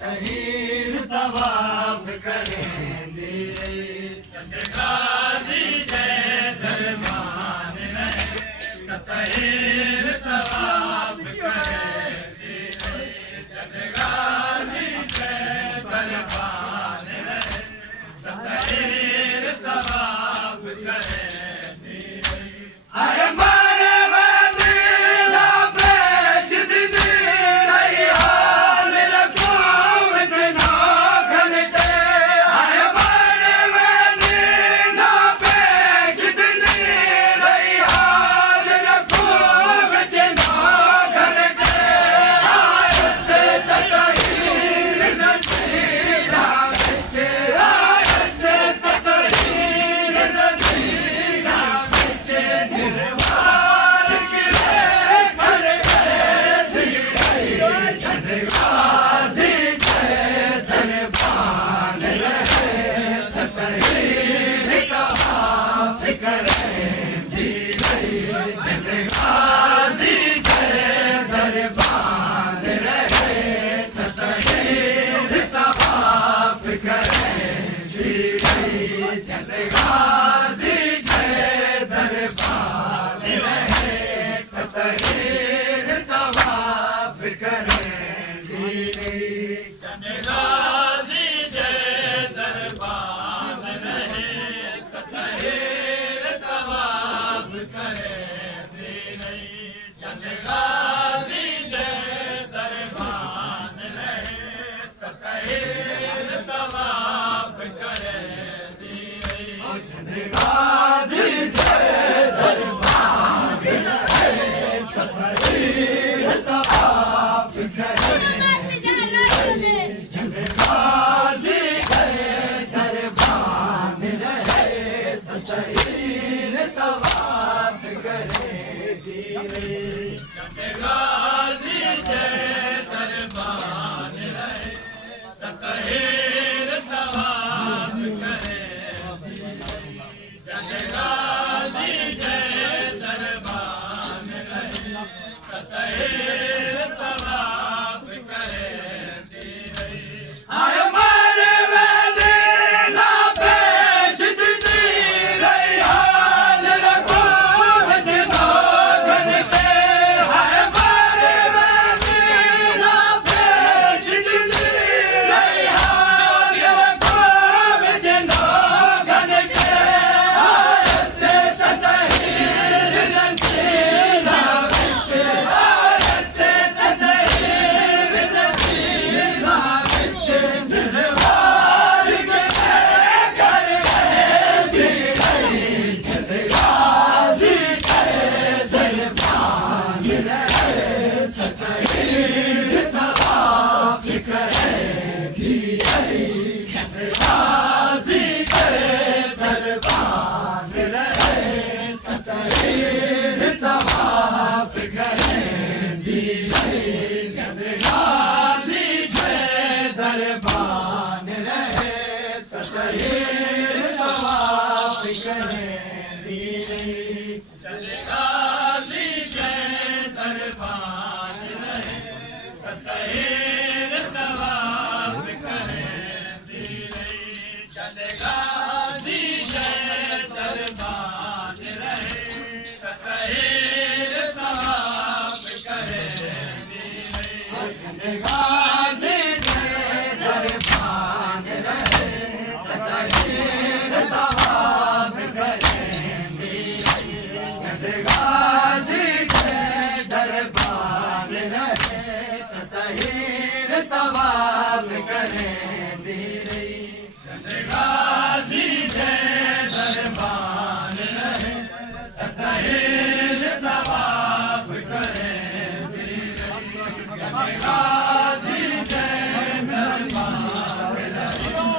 तहीर तवाफ करेंदी गाजी जय दरबान रहे तहीर तवाफ करेंदी गाजी जय दरबान रहे तहीर तवाफ करेंदी अरे मारे वदीला बेच दी रही हाल रखो विचना घंटे अरे मारे वदीला बेच दी रही हाल रखो विचना घंटे आय से तहीर जंजीरा बच्चे आय से तहीर जंजीरा बच्चे निर्वाण के खड़े गाजी जय दरबान रहे तहीर तवाफ करेंदी गाजी जय दरबान रहे तहीर तवाफ करेंदी गाजी जय दरबान रहे तहीर तवाफ करेंदी गाजी जय दरबान रहे तहीर तवाफ करेंदी गाजी जय दरबान रहे तहीर तवाफ करेंदी गाजी जय दरबान रहे तहीर तवाफ करेंदी गाजी जय दरबान रहे तहीर तवाफ करेंदी गाजी जय दरबान रहे तहीर तवाफ करेंदी गाजी जय दरबान रहे तहीर तवाफ करेंदी आय मारे वदीला बेच दी रही हाल रखो विचना घंटे आय मारे वदीला बेच दी रही हाल रखो विचना घंटे आय से तहीर जंजीरा बच्चे आय से तहीर जंजीरा बच्चे निर्वाण के खड़े गाजी जय दरबान रहे तहीर तवाफ करेंदी गाजी जय दरबान रहे तहीर तवाफ करेंदी गाजी जय दरबान रहे तहीर तवाफ करेंदी गाजी जय दरबान रहे तहीर तवाफ करेंदी गाजी जय दरबान रहे तहीर तवाफ करेंदी गाजी जय दरबान रहे तहीर तवाफ करेंदी गाजी जय दरबान रहे तहीर तवाफ करेंदी गाजी जय दरबान रहे तहीर तवाफ करेंदी गाजी जय दरबान रहे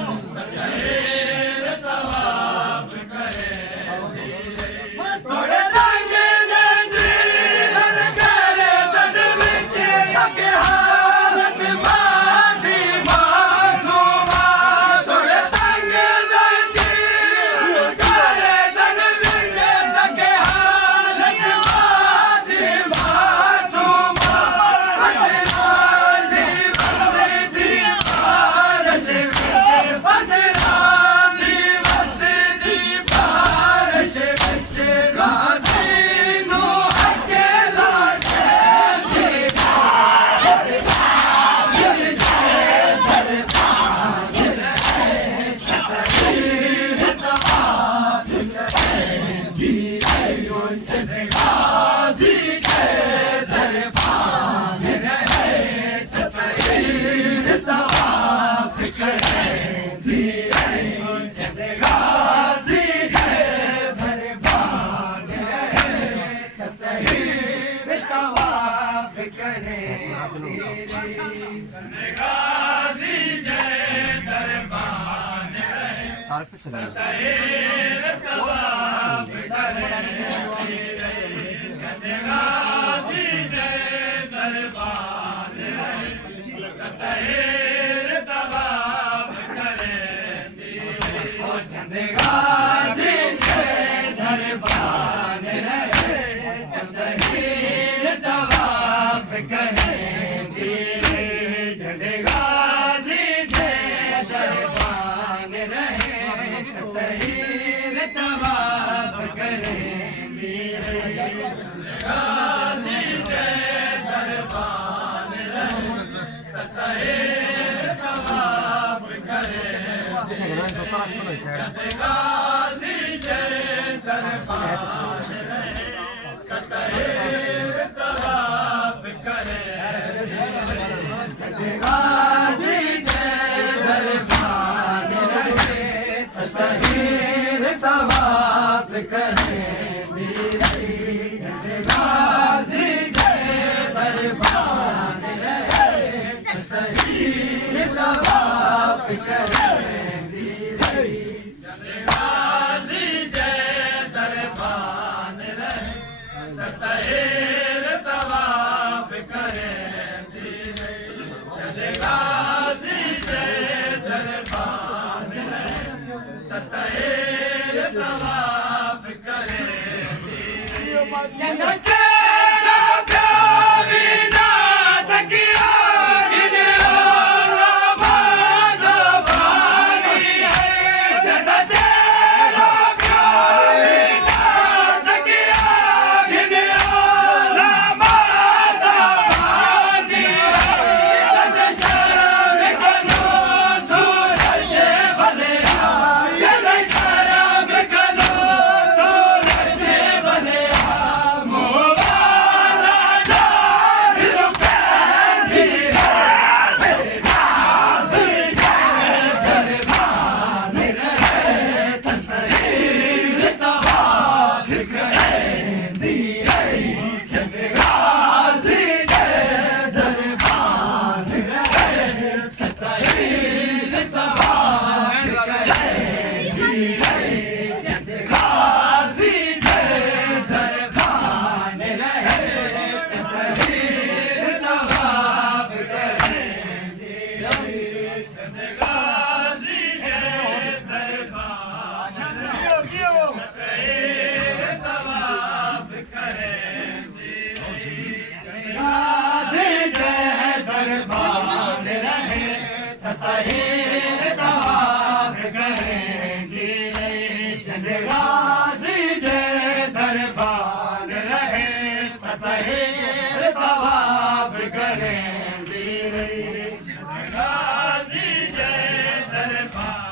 तहीर तवाफ करेंदी थोड़े रंग जंजीर करे तन विच थके हालत मार गाजी जय दरबान तहीर तवाफ करे गाजी जय दरबान तहीर तवाफ करे ओ चंद गाजी जय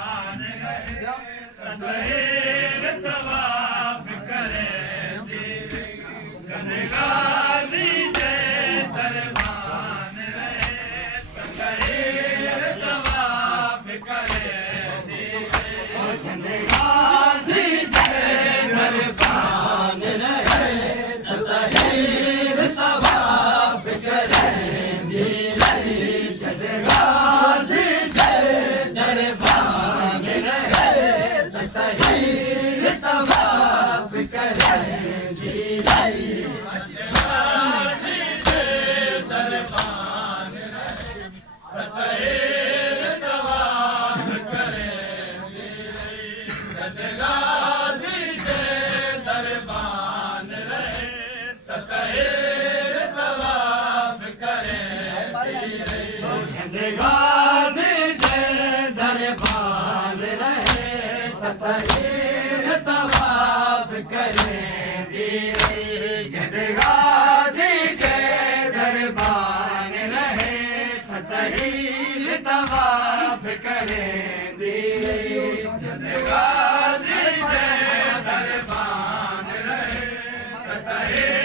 दरबान तहीर तवाफ करे गाजी जय दरबान रहे